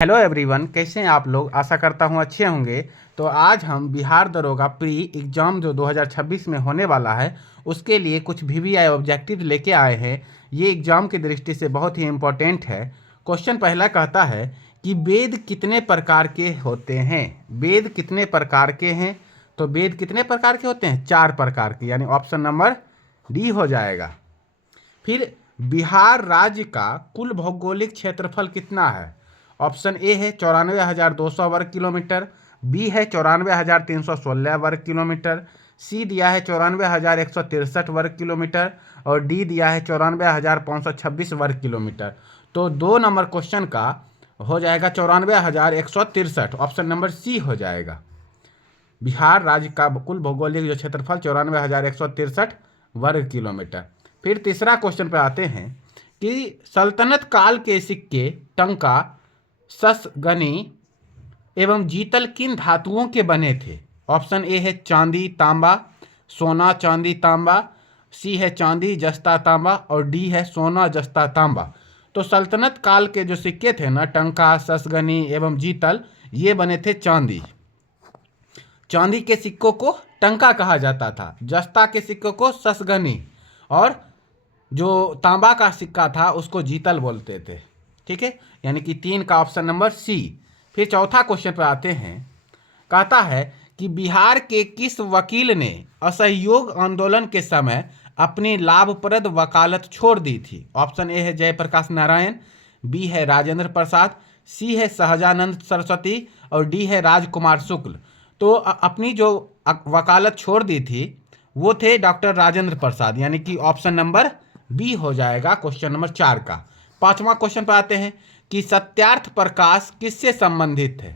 Hello everyone, कैसे हैं आप लोग। आशा करता हूं अच्छे होंगे। तो आज हम बिहार दरोगा प्री एग्ज़ाम जो 2026 में होने वाला है उसके लिए कुछ वीवीआई ऑब्जेक्टिव लेके आए हैं। ये एग्ज़ाम की दृष्टि से बहुत ही इम्पोर्टेंट है। क्वेश्चन पहला कहता है कि वेद कितने प्रकार के होते हैं। वेद कितने प्रकार के हैं? तो वेद कितने प्रकार के होते हैं? 4 प्रकार के, यानी ऑप्शन नंबर डी हो जाएगा। फिर बिहार राज्य का कुल भौगोलिक क्षेत्रफल कितना है? ऑप्शन ए है 94,200 वर्ग किलोमीटर, बी है 94,316 वर्ग किलोमीटर, सी दिया है 94,163 वर्ग किलोमीटर और डी दिया है 94,526 वर्ग किलोमीटर। तो 2 नंबर क्वेश्चन का हो जाएगा 94,163, ऑप्शन नंबर सी हो जाएगा। बिहार राज्य का कुल भौगोलिक जो क्षेत्रफल 94,163 वर्ग किलोमीटर। फिर तीसरा क्वेश्चन पे आते हैं कि सल्तनत काल के सिक्के टंका, ससगनी एवं जीतल किन धातुओं के बने थे? ऑप्शन ए है चांदी तांबा, सोना चांदी तांबा, सी है चांदी जस्ता तांबा और डी है सोना जस्ता तांबा। तो सल्तनत काल के जो सिक्के थे ना, टंका, ससगनी एवं जीतल, ये बने थे चांदी। चांदी के सिक्कों को टंका कहा जाता था, जस्ता के सिक्कों को ससगनी और जो तांबा का सिक्का था उसको जीतल बोलते थे। ठीक है, यानी कि 3 का ऑप्शन नंबर सी। फिर चौथा क्वेश्चन पर आते हैं। कहता है कि बिहार के किस वकील ने असहयोग आंदोलन के समय अपनी लाभप्रद वकालत छोड़ दी थी? ऑप्शन ए है जयप्रकाश नारायण, बी है राजेंद्र प्रसाद, सी है सहजानंद सरस्वती और डी है राजकुमार शुक्ल। तो अपनी जो वकालत छोड़ दी थी वो थे डॉक्टर राजेंद्र प्रसाद, यानी कि ऑप्शन नंबर बी हो जाएगा क्वेश्चन नंबर 4 का। 5वां क्वेश्चन पर आते हैं कि सत्यार्थ प्रकाश किससे संबंधित है?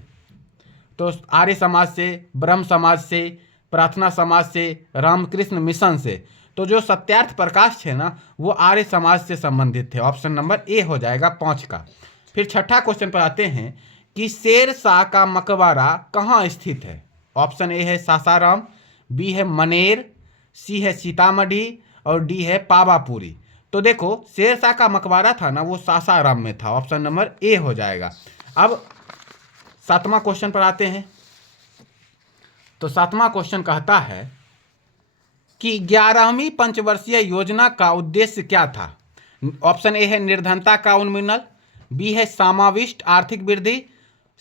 तो आर्य समाज से, ब्रह्म समाज से, प्रार्थना समाज से, रामकृष्ण मिशन से। तो जो सत्यार्थ प्रकाश थे ना वो आर्य समाज से संबंधित थे, ऑप्शन नंबर ए हो जाएगा 5 का। फिर छठा क्वेश्चन पर आते हैं कि शेर शाह का मकबरा कहाँ स्थित है? ऑप्शन ए है सासाराम, बी है मनेर, सी है सीतामढ़ी और डी है पावापुरी। तो देखो शेर शाह का मकबरा था ना वो सासाराम में था, ऑप्शन नंबर ए हो जाएगा। अब 7वां क्वेश्चन पर आते हैं। तो 7वां क्वेश्चन कहता है कि 11वीं पंचवर्षीय योजना का उद्देश्य क्या था? ऑप्शन ए है निर्धनता का उन्मूलन, बी है समाविष्ट आर्थिक वृद्धि,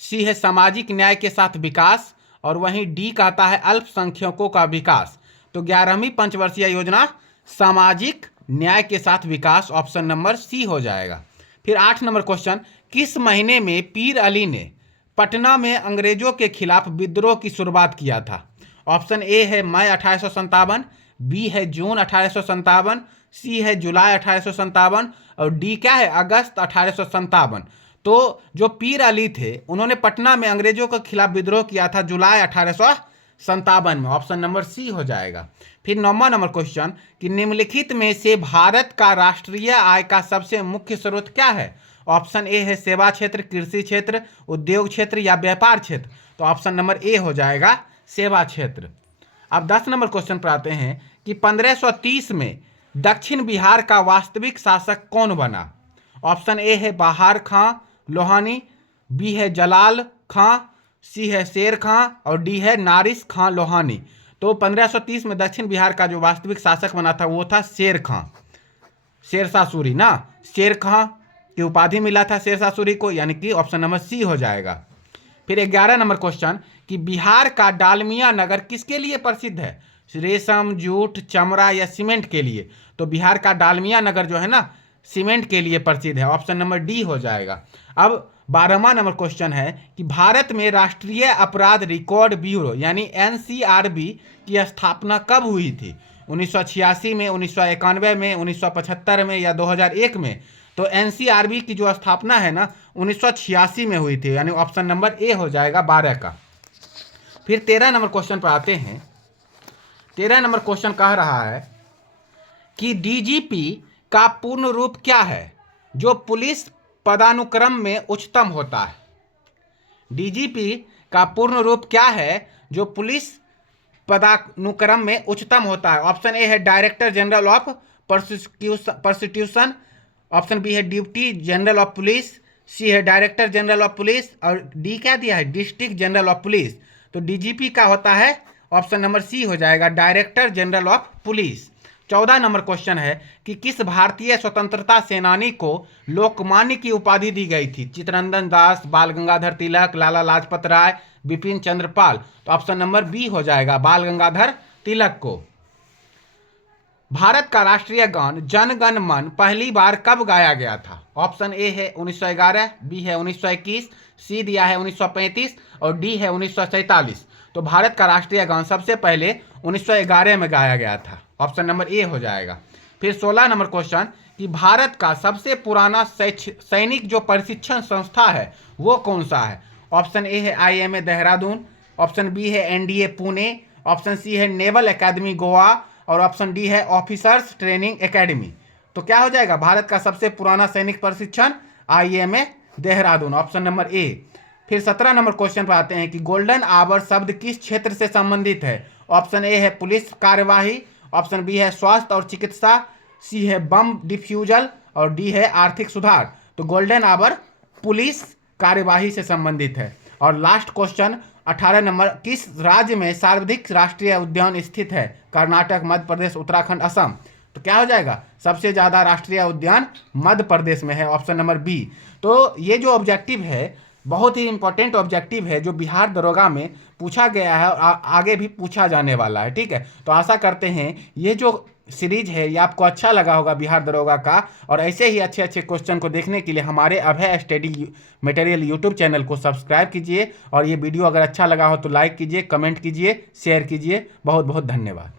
सी है सामाजिक न्याय के साथ विकास और वहीं डी कहता है अल्पसंख्यकों का विकास। तो 11वीं पंचवर्षीय योजना सामाजिक न्याय के साथ विकास, ऑप्शन नंबर सी हो जाएगा। फिर 8 नंबर क्वेश्चन, किस महीने में पीर अली ने पटना में अंग्रेजों के खिलाफ विद्रोह की शुरुआत किया था? ऑप्शन ए है मई 1857, बी है जून 1857, सी है जुलाई 1857 और डी क्या है अगस्त 1857। तो जो पीर अली थे उन्होंने पटना में अंग्रेजों के खिलाफ विद्रोह किया था जुलाई 1857 में, ऑप्शन नंबर सी हो जाएगा। फिर 9वां नंबर क्वेश्चन कि निम्नलिखित में से भारत का राष्ट्रीय आय का सबसे मुख्य स्रोत क्या है? ऑप्शन ए है सेवा क्षेत्र, कृषि क्षेत्र, उद्योग क्षेत्र या व्यापार क्षेत्र। तो ऑप्शन नंबर ए हो जाएगा सेवा क्षेत्र। अब 10 नंबर क्वेश्चन पर आते हैं कि 1530 में दक्षिण बिहार का वास्तविक शासक कौन बना? ऑप्शन ए है बहार खां लोहानी, बी है जलाल खां, सी है शेर खां और डी है नारिस खां लोहानी। तो 1530 में दक्षिण बिहार का जो वास्तविक शासक बना था वो था शेर खां, शेरशाह सूरी ना, शेर खां की उपाधि मिला था शेरशाह सूरी को, यानी कि ऑप्शन नंबर सी हो जाएगा। फिर 11 नंबर क्वेश्चन कि बिहार का डालमिया नगर किसके लिए प्रसिद्ध है? रेशम, जूट, चमड़ा या सीमेंट के लिए? तो बिहार का डालमिया नगर जो है ना सीमेंट के लिए प्रसिद्ध है, ऑप्शन नंबर डी हो जाएगा। अब 12वां नंबर क्वेश्चन है कि भारत में राष्ट्रीय अपराध रिकॉर्ड ब्यूरो यानी एनसीआरबी की स्थापना कब हुई थी? 1986 में, 1991 में, 1975 में या 2001 में? तो एनसीआरबी की जो स्थापना है ना 1986 में हुई थी, यानी ऑप्शन नंबर ए हो जाएगा 12 का। फिर 13 नंबर क्वेश्चन पर आते हैं। 13 नंबर क्वेश्चन कह रहा है कि डीजीपी का पूर्ण रूप क्या है जो पुलिस पदानुक्रम में उच्चतम होता है? डीजीपी का पूर्ण रूप क्या है जो पुलिस पदानुक्रम में उच्चतम होता है? ऑप्शन ए है director general of prosecution, option B है deputy general of police, C है डायरेक्टर जनरल ऑफ पुलिस और डी क्या दिया है, डिस्ट्रिक्ट जनरल ऑफ पुलिस। तो डीजीपी का होता है ऑप्शन नंबर सी हो जाएगा, director general of police. 14 number question है कि किस भारतीय स्वतंत्रता सेनानी को लोकमान्य की उपाधि दी गई थी? चित्तरंजन दास, बाल गंगाधर तिलक, लाला लाजपत राय, बिपिन चंद्र पाल। तो ऑप्शन नंबर बी हो जाएगा, बाल गंगाधर तिलक को। भारत का राष्ट्रीय गान जन गण मन पहली बार कब गाया गया था? ऑप्शन ए है 1911, बी है 1921, सी दिया है 1935 और डी है 1947। तो भारत का राष्ट्रीय गान सबसे पहले 1911 में गाया गया था, ऑप्शन नंबर ए हो जाएगा। फिर 16 नंबर क्वेश्चन कि भारत का सबसे पुराना सैनिक जो प्रशिक्षण संस्था है वो कौन सा है? ऑप्शन ए है IMA देहरादून, ऑप्शन बी है NDA पुणे, ऑप्शन सी है नेवल एकेडमी गोवा और ऑप्शन डी है ऑफिसर्स ट्रेनिंग एकेडमी। तो क्या हो जाएगा भारत का सबसे पुराना सैनिक प्रशिक्षण? IMA Dehradun, option number A. फिर 17 नंबर क्वेश्चन पर आते हैं कि गोल्डन आवर शब्द किस क्षेत्र से संबंधित है? ऑप्शन ए है पुलिस कार्यवाही, ऑप्शन बी है स्वास्थ्य और चिकित्सा, सी है बम डिफ्यूजल और डी है आर्थिक सुधार। तो गोल्डन आवर पुलिस कार्यवाही से संबंधित है। और लास्ट क्वेश्चन 18 नंबर, किस राज्य में सर्वाधिक राष्ट्रीय उद्यान स्थित है? कर्नाटक, मध्य प्रदेश, उत्तराखंड, असम। तो क्या हो जाएगा, सबसे ज़्यादा राष्ट्रीय उद्यान मध्य प्रदेश में है, ऑप्शन नंबर बी। तो ये जो ऑब्जेक्टिव है बहुत ही इंपॉर्टेंट ऑब्जेक्टिव है जो बिहार दरोगा में पूछा गया है और आगे भी पूछा जाने वाला है, ठीक है। तो आशा करते हैं ये जो सीरीज है ये आपको अच्छा लगा होगा बिहार दरोगा का, और ऐसे ही अच्छे अच्छे क्वेश्चन को देखने के लिए हमारे अभय स्टडी मटेरियल यूट्यूब चैनल को सब्सक्राइब कीजिए। और ये वीडियो अगर अच्छा लगा हो तो लाइक कीजिए, कमेंट कीजिए, शेयर कीजिए। बहुत बहुत धन्यवाद।